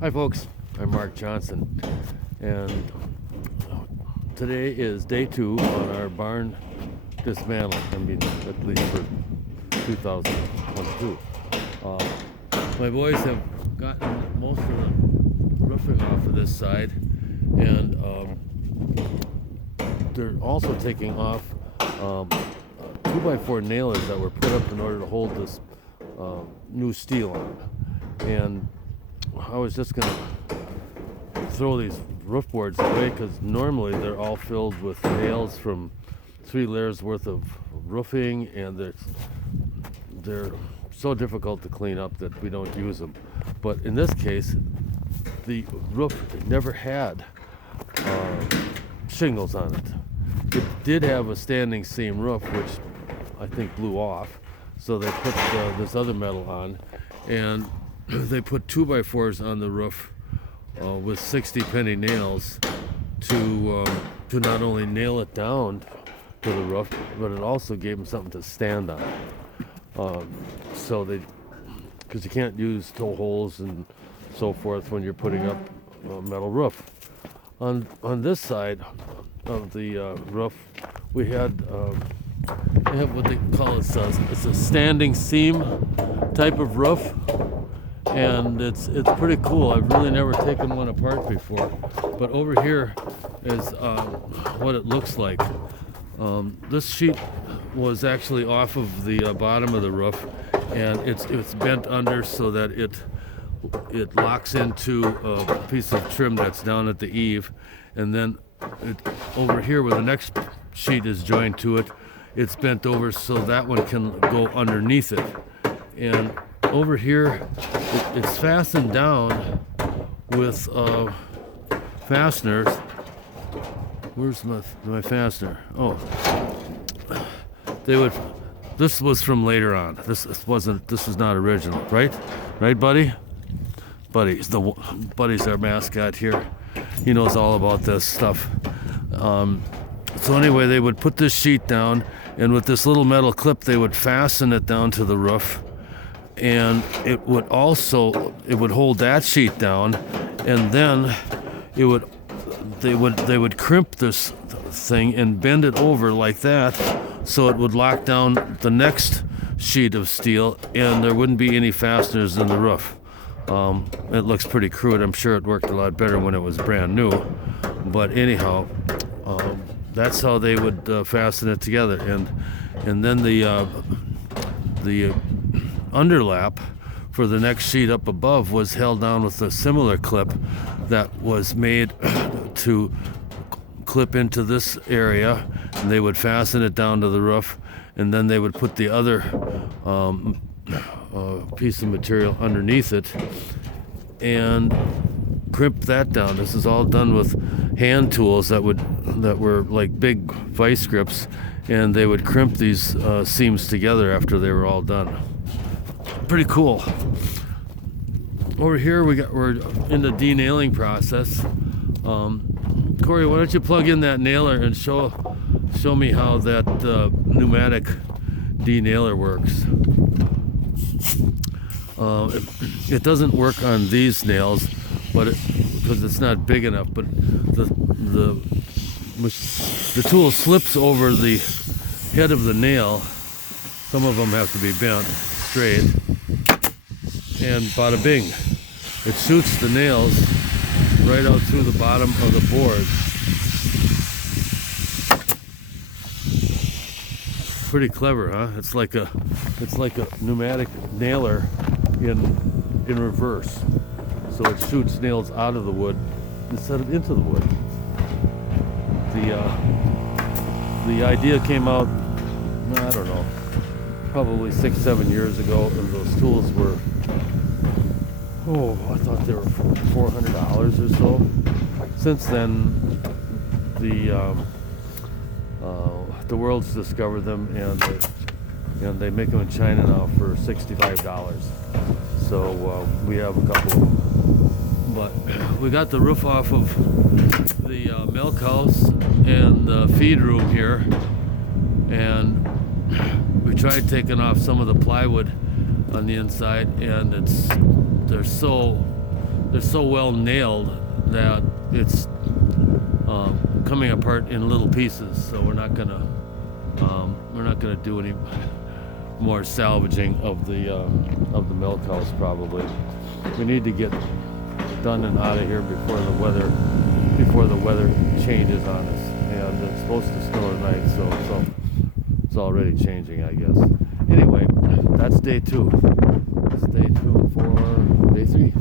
Hi folks, I'm Mark Johnson, and today is day 2 on our barn dismantle, at least for 2022. My boys have gotten most of the roofing off of this side, and they're also taking off 2x4 nailers that were put up in order to hold this new steel on. And I was just going to throw these roof boards away because normally they're all filled with nails from 3 layers worth of roofing, and they're so difficult to clean up that we don't use them. But in this case, the roof never had shingles on it. It did have a standing seam roof, which I think blew off, so they put this other metal on, and they put 2x4s on the roof with 60 penny nails to not only nail it down to the roof, but it also gave them something to stand on. Because you can't use toe holes and so forth when you're putting up a metal roof. On this side of the roof, we have what they call it's a standing seam type of roof. And it's pretty cool. I've really never taken one apart before, but over here is what it looks like. This sheet was actually off of the bottom of the roof, and it's bent under so that it locks into a piece of trim that's down at the eave, and then over here where the next sheet is joined to it, it's bent over so that one can go underneath it. And over here, it's fastened down with fasteners. Where's my fastener? Oh, this was from later on. This was not original, right? Right, Buddy? Buddy's our mascot here. He knows all about this stuff. So anyway, they would put this sheet down, and with this little metal clip, they would fasten it down to the roof. And it would hold that sheet down, and then they would crimp this thing and bend it over like that, so it would lock down the next sheet of steel, and there wouldn't be any fasteners in the roof. It looks pretty crude. I'm sure it worked a lot better when it was brand new, but anyhow, that's how they would fasten it together, and then the underlap for the next sheet up above was held down with a similar clip that was made to clip into this area, and they would fasten it down to the roof, and then they would put the other piece of material underneath it and crimp that down. This is all done with hand tools that were like big vice grips, and they would crimp these seams together after they were all done. Pretty cool. Over here we're in the denailing process. Corey, why don't you plug in that nailer and show me how that pneumatic denailer works. It doesn't work on these nails, but because it's not big enough. But the tool slips over the head of the nail. Some of them have to be bent straight, and bada bing, it shoots the nails right out through the bottom of the board. Pretty clever, huh? It's like a pneumatic nailer in reverse. So it shoots nails out of the wood instead of into the wood. The idea came out, I don't know, probably 6-7 years ago, and those tools were, I thought they were $400 or so. Since then, the world's discovered them, and they make them in China now for $65. So we have a couple of them. But we got the roof off of the milk house and the feed room here, and we tried taking off some of the plywood on the inside, and they're so they're so well nailed that it's coming apart in little pieces. So we're not gonna do any more salvaging of the milk house probably. We need to get done and out of here before the weather changes on us. And it's supposed to snow tonight, so it's already changing, I guess. Anyway, that's day 2. Stay tuned for day 3.